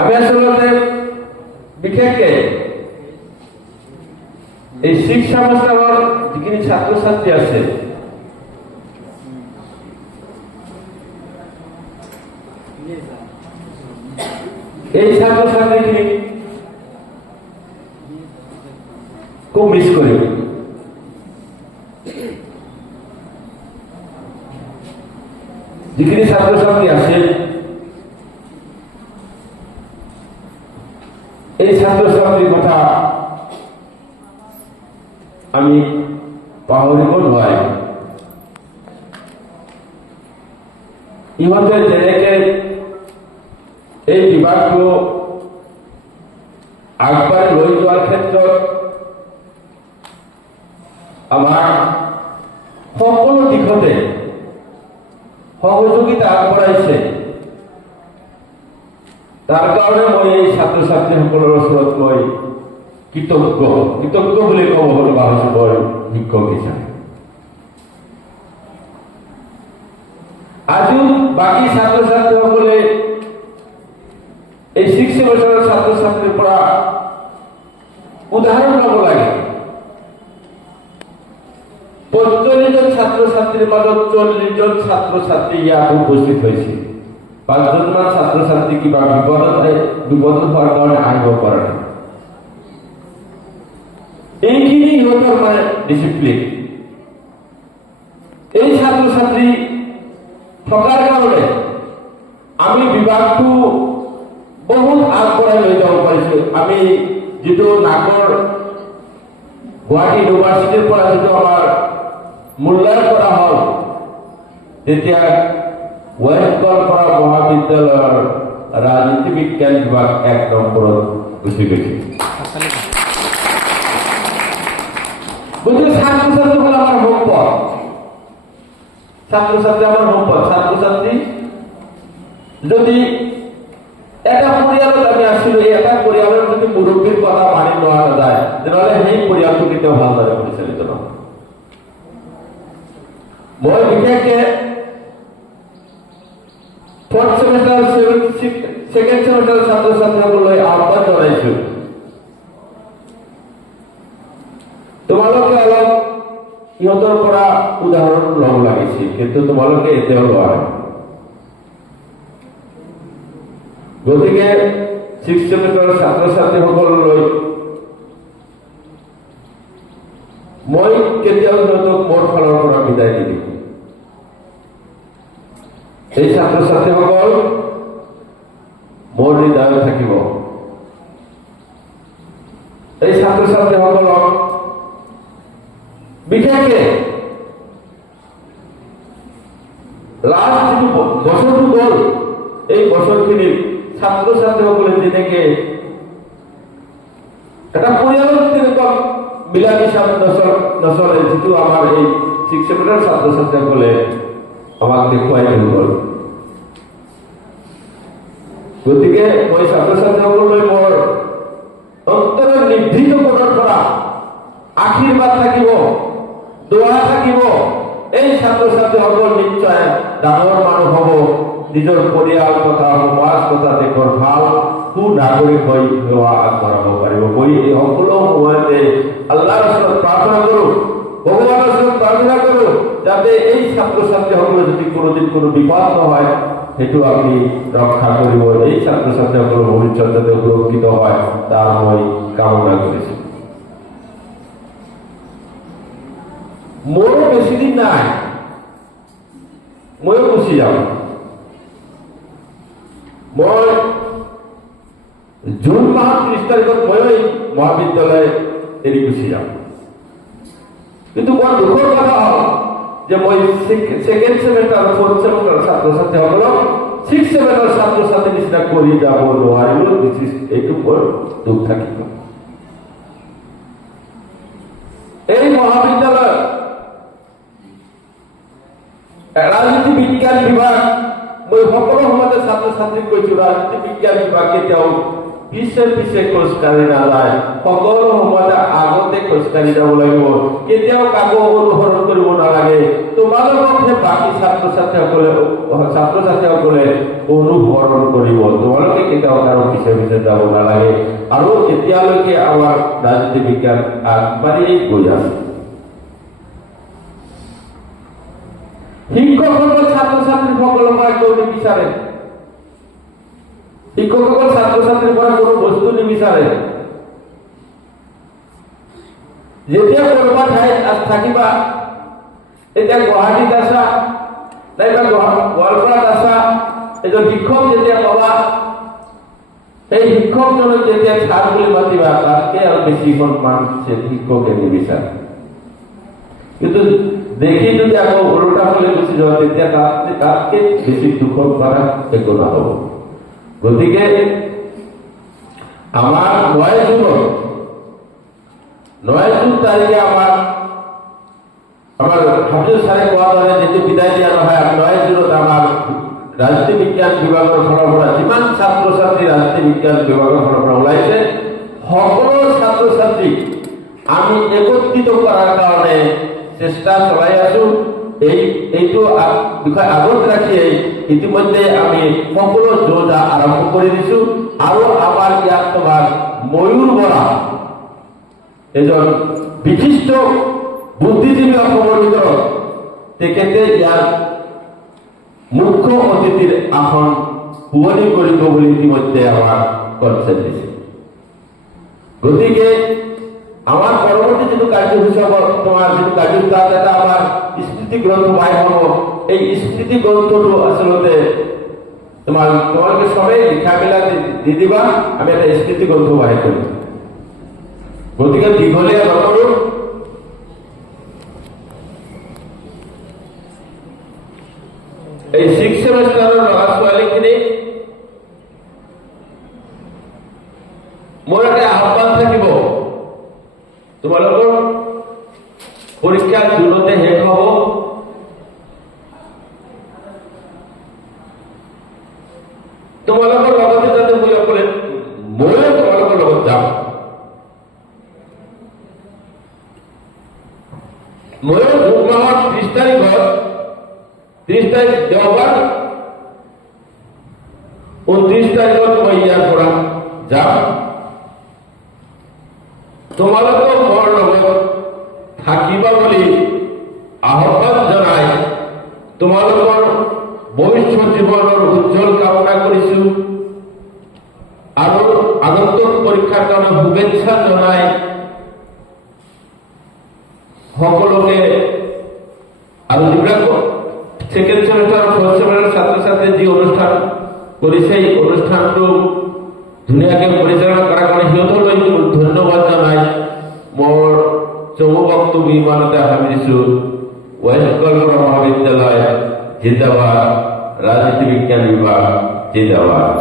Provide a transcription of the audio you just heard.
আমি আসলে বিশেষকে এই শিক্ষা ব্যবস্থার যিখিনি ছাত্রছাত্রী আছে এই ছাত্রছাত্রীখিনি খুব মিস করি। যিখিনি ছাত্রছাত্রী আছে এই ছাত্রছাত্রীর কথা আমি পাহরিব নোৱাৰিম। ইহঁতে যেনেকে এই বিভাগটো আগবাঢ়ি লৈ যোৱাৰ ক্ষেত্ৰত আমাৰ সকলো দিশতে সহযোগিতা আগবঢ়াইছে, তাৰ কাৰণে মই এই ছাত্ৰ ছাত্ৰীসকলৰ ওচৰত মই কৃতজ্ঞ বুলি ক'ব লগা হৈছে মই শিক্ষক হিচাপে। আজিও বাকী ছাত্ৰ ছাত্ৰীসকলে এই 6 বছৰৰ ছাত্ৰ ছাত্ৰীৰ পৰা উদাহৰণ ল'ব লাগে। 45 জন ছাত্ৰ ছাত্ৰীৰ মাজত 40 জন ছাত্ৰ ছাত্ৰী ইয়াত উপস্থিত হৈছে। 5 জনমান ছাত্ৰ ছাত্ৰী কিবা বিপদত হোৱাৰ কাৰণে আহিব পৰা নাই। এইখিনি সিহঁতৰ মানে ডিচিপ্লিন। এই ছাত্ৰ ছাত্ৰী থকাৰ কাৰণে আমি বিভাগটো বহুত আগবঢ়াই লৈ যাব পাৰিছো। আমি যিটো নাগৰ গুৱাহাটী ইউনিভাৰ্চিটিৰ পৰা যিটো আমাৰ মূল্যায়ন কৰা হ'ল, তেতিয়া ৱেষ্ট গোৱালপাৰা মহাবিদ্যালয়ৰ ৰাজনীতি বিজ্ঞান বিভাগ 1 নম্বৰত গুচি গৈছে। গতিকে ছাত্ৰ ছাত্ৰী হ'ল আমাৰ সম্পদ। ছাত্ৰ ছাত্ৰী আমাৰ সম্পদ। ছাত্ৰ ছাত্ৰী যদি এটা পৰিয়ালত আমি আছিলো, এই এটা পৰিয়ালৰ যদি মুৰব্বীৰ কথা মানি লোৱা নাযায় তেনেহ'লে সেই পৰিয়ালটো কেতিয়াও ভালদৰে পৰিচালিত নহয়। মই বিশেষকে 4th semester 2nd semester ছাত্ৰ ছাত্ৰীসকললৈ আহ্বান জনাইছো, তোমালোকে অলপ সিহঁতৰ পৰা উদাহৰণ ল'ব লাগিছিল, কিন্তু তোমালোকে এতিয়াও লোৱা নাই। গতিকে 6th semester ছাত্ৰ ছাত্ৰীসকললৈ মই কেতিয়াও সিহঁতক মোৰ ফালৰ পৰা বিদায় নিদিম। এই ছাত্ৰ ছাত্ৰীসকল মোৰ হৃদয়ত থাকিব। এই ছাত্ৰ ছাত্ৰীসকলক বিশেষকে লাষ্ট যিটো বছৰটো গ'ল, এই বছৰখিনিত ছাত্ৰ ছাত্ৰীসকলে যেনেকে এটা পৰিয়ালত তেনেকুৱা মিলা মিছাত নচলে, যিটো আমাৰ এই 6th semester ছাত্ৰ ছাত্ৰীসকলে আমাক দেখুৱাই থৈ গ'ল। গতিকে মই ছাত্ৰ ছাত্ৰীসকললৈ মোৰ অন্তৰৰ নিভৃত কোণৰ পৰা আশীৰ্বাদ থাকিব, দোৱা থাকিব। এই ছাত্ৰ ছাত্ৰীসকল নিশ্চয় ডাঙৰ মানুহ হ'ব, নিজৰ পৰিয়াল তথা সমাজ তথা দেশৰ ভাল সুনাগৰিক হৈ সেৱা আগবঢ়াব পাৰিব। মই এই সকলো সময়তে আল্লাহৰ ওচৰত প্ৰাৰ্থনা কৰোঁ, ভগৱানৰ ওচৰত প্ৰাৰ্থনা কৰোঁ, যাতে এই ছাত্ৰ ছাত্ৰীসকলে যদি কোনোদিন কোনো বিপদ নহয় সেইটো আপুনি ৰক্ষা কৰিব, এই ছাত্ৰ ছাত্ৰীসকলৰ ভৱিষ্যত যাতে সুৰক্ষিত হয় তাৰ মই কামনা কৰিছোঁ। মোৰো বেছি দিন নাই, ময়ো গুচি যাম। মই জুন মাহৰ 30 তাৰিখত ময়ো এই মহাবিদ্যালয় এৰি গুচি যাম। কিন্তু বৰ দুখৰ কথা হ'ল যে মই 2nd semester আৰু 4th semester ছাত্ৰ ছাত্ৰীসকলক 6th semester ছাত্ৰ ছাত্ৰী নিচিনা কৰি যাব নোৱাৰিলো। এইটো বৰ দুখ থাকিব। এই মহাবিদ্যালয় ৰাজনীতি বিজ্ঞান বিভাগ, মই সকলো সময়তে ছাত্ৰ ছাত্ৰীক কৈছো, ৰাজনীতি বিজ্ঞান বিভাগ কেতিয়াও পিছে পিছে খোজকাঢ়ি নাযায়, সকলো সময়তে আগতে খোজকাঢ়ি যাব লাগিব, কেতিয়াও কাকো অনুসৰণ কৰিব নালাগে। তোমালোককহে বাকী ছাত্ৰ ছাত্ৰীসকলে অনুসৰণ কৰিব, তোমালোকে কেতিয়াও কাৰো পিছে পিছে যাব নালাগে। আৰু এতিয়ালৈকে আমাৰ ৰাজনীতি বিজ্ঞান আগবাঢ়ি গৈ আছে। শিক্ষকসকল ছাত্ৰ ছাত্ৰীসকলৰ পৰা একো নিবিচাৰে, শিক্ষকসকল ছাত্ৰ ছাত্ৰীৰ পৰা কোনো বস্তু নিবিচাৰে। যেতিয়া কৰবাত ঠাইত থাকিবা, এতিয়া গুৱাহাটীত আছা নাইবা গোৱালপাৰাত আছা, এজন শিক্ষক যেতিয়া পাবা, সেই শিক্ষকজনক যেতিয়া ছাৰ বুলি মাতিবা, তাতকে আৰু বেছি সন্মান শিক্ষকে নিবিচাৰে। কিন্তু দেখি যদি আকৌ ওলোটা ফালে গুচি যাওঁ, তেতিয়া তাতকে বেছি দুখত পাৰা একো নহব। গতিকে আমাৰ 9 জুন তাৰিখে আমাৰ হাফিজ ছাৰে কোৱা দৰে যিটো বিদায় দিয়া নহয়, 9 জুনত আমাৰ ৰাজনীতি বিজ্ঞান বিভাগৰ ফালৰ পৰা যিমান ছাত্ৰ ছাত্ৰী ৰাজনীতি বিজ্ঞান বিভাগৰ ফালৰ পৰা ওলাইছে, সকলো ছাত্ৰ ছাত্ৰীক আমি একত্ৰিত কৰাৰ কাৰণে চেষ্টা চলাই আছো। এইটো বিষয় আগত ৰাখিয়েই ইতিমধ্যে আমি সকলো যোজনা আৰম্ভ কৰি দিছো। আৰু আমাৰ ইয়াত তোমাৰ ময়ূৰ বৰা এজন বিশিষ্ট বুদ্ধিজীৱী অসমৰ ভিতৰত, তেখেতে ইয়াৰ মুখ্য অতিথিৰ আসন শুৱনি কৰিব বুলি ইতিমধ্যে আমাৰ কনচেপ্ট দিছে। গতিকে আমাৰ পৰৱৰ্তী যিটো কাৰ্যসূচী হ'ব, তোমাৰ যিটো কাৰ্যসূচী এটা আমাৰ স্মৃতি গ্ৰন্থ বাহিৰ হ'ব। এই স্মৃতি গ্ৰন্থটো আচলতে তোমালোকে সবেই লিখাবিলাক দি দিবা, আমি এটা স্মৃতি গ্ৰন্থ বাহিৰ কৰিম। গতিকে দীঘলীয়া নকৰো, এই 6th সেমেষ্টাৰৰ ল'ৰা ছোৱালীখিনি মোৰ এটা আহ্বান থাকিব, তোমালোকৰ পৰীক্ষা জুনতে শেষ হ'ব। তোমালোকৰ লগতে যাতে ময়ো তোমালোকৰ লগত যাম। ময়ো জুন মাহৰ 30 তাৰিখ দেওবাৰ, 29 তাৰিখত মই ইয়াৰ পৰা যাম। তোমালোকৰ মোৰ লগত থাকিবা বুলি আহ্বান জনাই তোমালোকৰ ভৱিষ্যত জীৱনৰ উজ্জ্বল কামনা কৰিছো। আৰু আগন্তুক পৰীক্ষাৰ কাৰণে শুভেচ্ছা জনাই সকলোকে, আৰু যিবিলাক সেকেন্ড সেমেষ্টাৰ ফাৰ্ষ্ট সেমেষ্টাৰ ছাত্ৰ ছাত্ৰী যি অনুষ্ঠান কৰিছে, এই অনুষ্ঠানটো ধুনীয়াকৈ পৰিচালনা কৰাৰ কাৰণে সিহঁতলৈ ধন্যবাদ জনাই মোৰ চমু বক্তব্য ইমানতে সামৰিছো। ৱেষ্ট কলকাতা মহাবিদ্যালয় জিন্দাবাদ, ৰাজনীতি বিজ্ঞান বিভাগ জিন্দাবাদ।